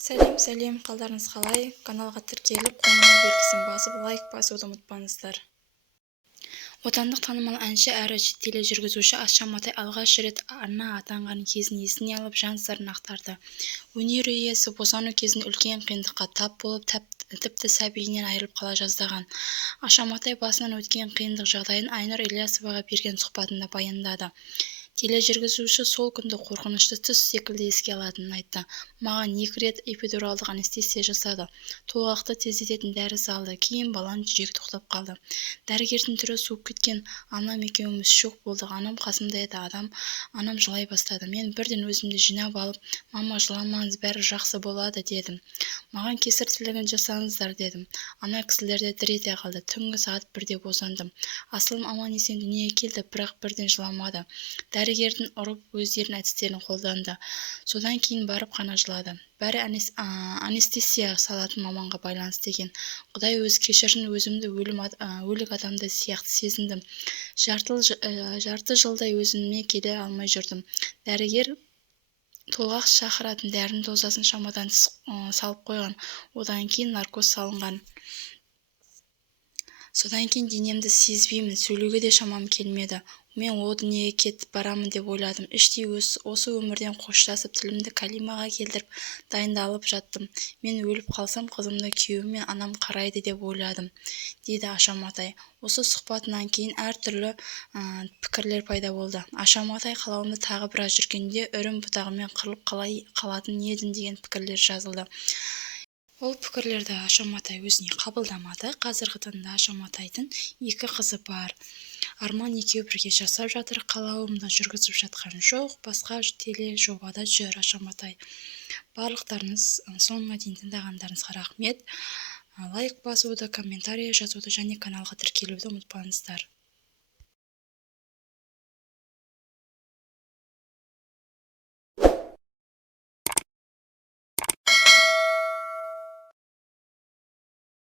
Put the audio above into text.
Сәлем, қалдарыңыз қалай? Каналға тіркеліп, қоңырау белгісін басып, лайк басуды ұмытпаңыздар. Отандық танымал әнші әрі тележүргізуші Аша Матай алғаш рет ана атанған кезін есіне алып жан сырын ақтарды. Өнер иесі босану кезінде үлкен қиындыққа тап болып, тіпті сәбиінен айырылып қала жаздаған. Аша Матай басынан өткен қиындық жағдайын Айнұр Ілиясоваға берген сұхбатында баяндады. Тележүргізуші сол күнді қорқынышты түс секілді еске алатынын айтты. Маған 2 рет эпидуралдық анестезия жасады. Толғақты тездететін дәрі салды. Кейін баланың жүрегі тоқтап қалды. Дәрігердің түрі суып кеткен. Анам екеуміз шок болдық. Анам қасымда еді. Анам жылай бастады. Мен бірден өзімді жинап алып, мама жыламаңыз, бәрі жақсы болады дедім. Маған кесір тілігін жасаңыздар дедім. Ана кісілерде дір ете қалды. Түнгі сағат 1-де босандым. Асылым аман-есен дүниеге келді, бірақ бірден жыламады. Дәрігердің ұрып өздерінің әдістерін қолданды. Содан кейін барып қана жылады. Бәрі анестезия салатын маманға байланысты екен. Құдай өзі кешірсін, өзімді өлік адамды сияқты сезіндім. Жарты жылдай өзіме келе алмай жүрдім. Дәрігер толғақ шақыратын дәрінің дозасын шамадан тыс салып қойған. Одан кейін наркоз салынған. Содан кейін денемді сезбеймін, сөйлеуге де шамам келмеді. Мен о дүниеге кетіп барамын деп ойладым. Іштей осы өмірден қоштасып, тілімді калимаға келтіріп, дайындалып жаттым. Мен өліп қалсам, қызымды күйеуім мен анам қарайды деп ойладым, дейді Аша Матай. Осы сұхбатынан кейін әртүрлі пікірлер пайда болды. Аша Матай қалауымда тағы біраз жүргенде үрім бұтағымен қырылып қалатын едім деген пікірлер жазылды. Ол пікірлерді Аша Матай өзіне қабылдамады. Қазіргі таңда Аша Матайдың 2 қызы бар. Арман екеуі бірге жасап жатыр. Қалауымды жүргізіп жатқан жоқ. Басқа тележобада жүр Аша Матай. Барлықтарыңыз соңына дейін тыңдағандарыңызға рахмет. Лайк басуды, комментарий жазуды және каналға тіркелуді ұмытпаңыздар.